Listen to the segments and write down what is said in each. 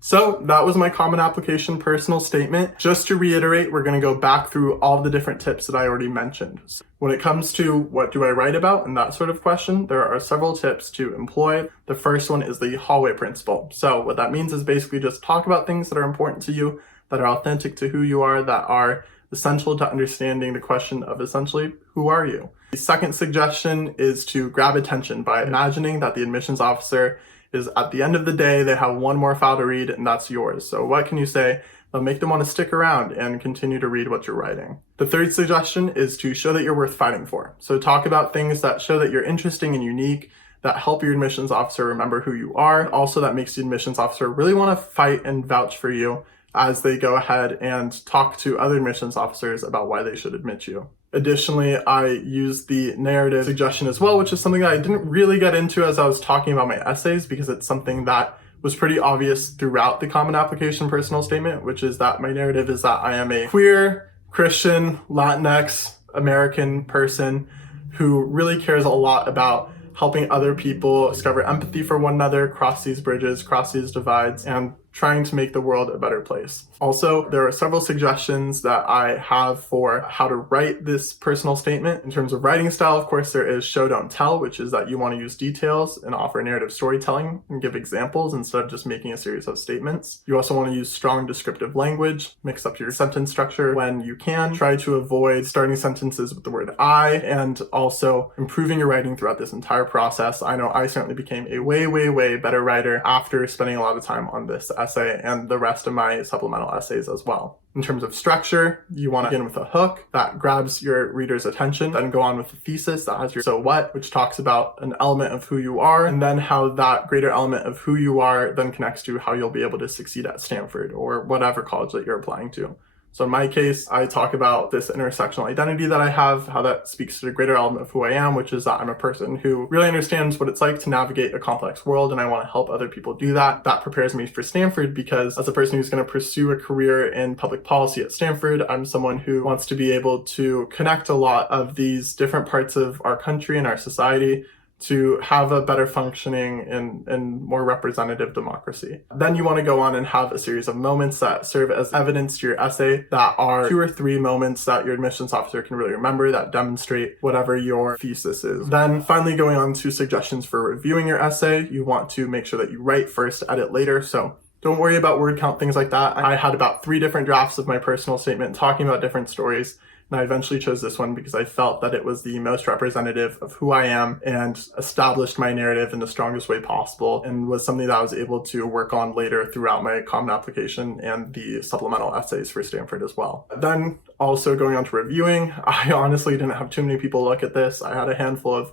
So that was my common application personal statement. Just to reiterate, we're going to go back through all the different tips that I already mentioned. So when it comes to what do I write about and that sort of question, there are several tips to employ. The first one is the hallway principle. So what that means is basically just talk about things that are important to you, that are authentic to who you are, that are essential to understanding the question of essentially, who are you? The second suggestion is to grab attention by imagining that the admissions officer is at the end of the day, they have one more file to read and that's yours. So what can you say that'll make them want to stick around and continue to read what you're writing? The third suggestion is to show that you're worth fighting for. So talk about things that show that you're interesting and unique, that help your admissions officer remember who you are. Also that makes the admissions officer really want to fight and vouch for you as they go ahead and talk to other admissions officers about why they should admit you. Additionally, I use the narrative suggestion as well, which is something that I didn't really get into as I was talking about my essays because it's something that was pretty obvious throughout the common application personal statement, which is that my narrative is that I am a queer, Christian, Latinx, American person who really cares a lot about helping other people discover empathy for one another, cross these bridges, cross these divides, and trying to make the world a better place. Also, there are several suggestions that I have for how to write this personal statement. In terms of writing style, of course, there is show, don't tell, which is that you want to use details and offer narrative storytelling and give examples instead of just making a series of statements. You also want to use strong descriptive language, mix up your sentence structure when you can, try to avoid starting sentences with the word I, and also improving your writing throughout this entire process. I know I certainly became a way better writer after spending a lot of time on this essay and the rest of my supplemental essays as well. In terms of structure, you want to begin with a hook that grabs your reader's attention, then go on with the thesis that has your so what, which talks about an element of who you are, and then how that greater element of who you are then connects to how you'll be able to succeed at Stanford or whatever college that you're applying to. So in my case, I talk about this intersectional identity that I have, how that speaks to the greater element of who I am, which is that I'm a person who really understands what it's like to navigate a complex world, and I want to help other people do that. That prepares me for Stanford because as a person who's going to pursue a career in public policy at Stanford, I'm someone who wants to be able to connect a lot of these different parts of our country and our society to have a better functioning and more representative democracy. Then you want to go on and have a series of moments that serve as evidence to your essay that are 2 or 3 moments that your admissions officer can really remember that demonstrate whatever your thesis is. Then finally going on to suggestions for reviewing your essay, you want to make sure that you write first, edit later. So don't worry about word count, things like that. I had about 3 different drafts of my personal statement talking about different stories. And I eventually chose this one because I felt that it was the most representative of who I am and established my narrative in the strongest way possible and was something that I was able to work on later throughout my common application and the supplemental essays for Stanford as well. Then also going on to reviewing, I honestly didn't have too many people look at this. I had a handful of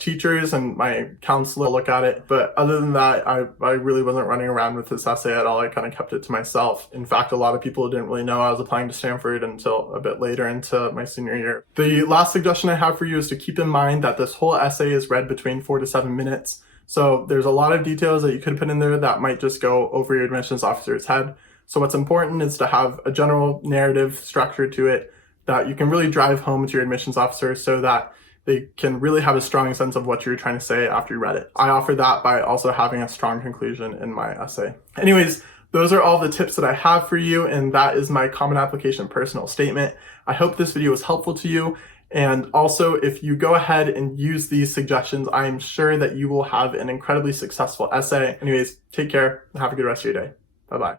teachers and my counselor look at it. But other than that, I really wasn't running around with this essay at all. I kind of kept it to myself. In fact, a lot of people didn't really know I was applying to Stanford until a bit later into my senior year. The last suggestion I have for you is to keep in mind that this whole essay is read between 4 to 7 minutes. So there's a lot of details that you could put in there that might just go over your admissions officer's head. So what's important is to have a general narrative structure to it that you can really drive home to your admissions officer so that they can really have a strong sense of what you're trying to say after you read it. I offer that by also having a strong conclusion in my essay. Anyways, those are all the tips that I have for you, and that is my common application personal statement. I hope this video was helpful to you. And also, if you go ahead and use these suggestions, I am sure that you will have an incredibly successful essay. Anyways, take care and have a good rest of your day. Bye-bye.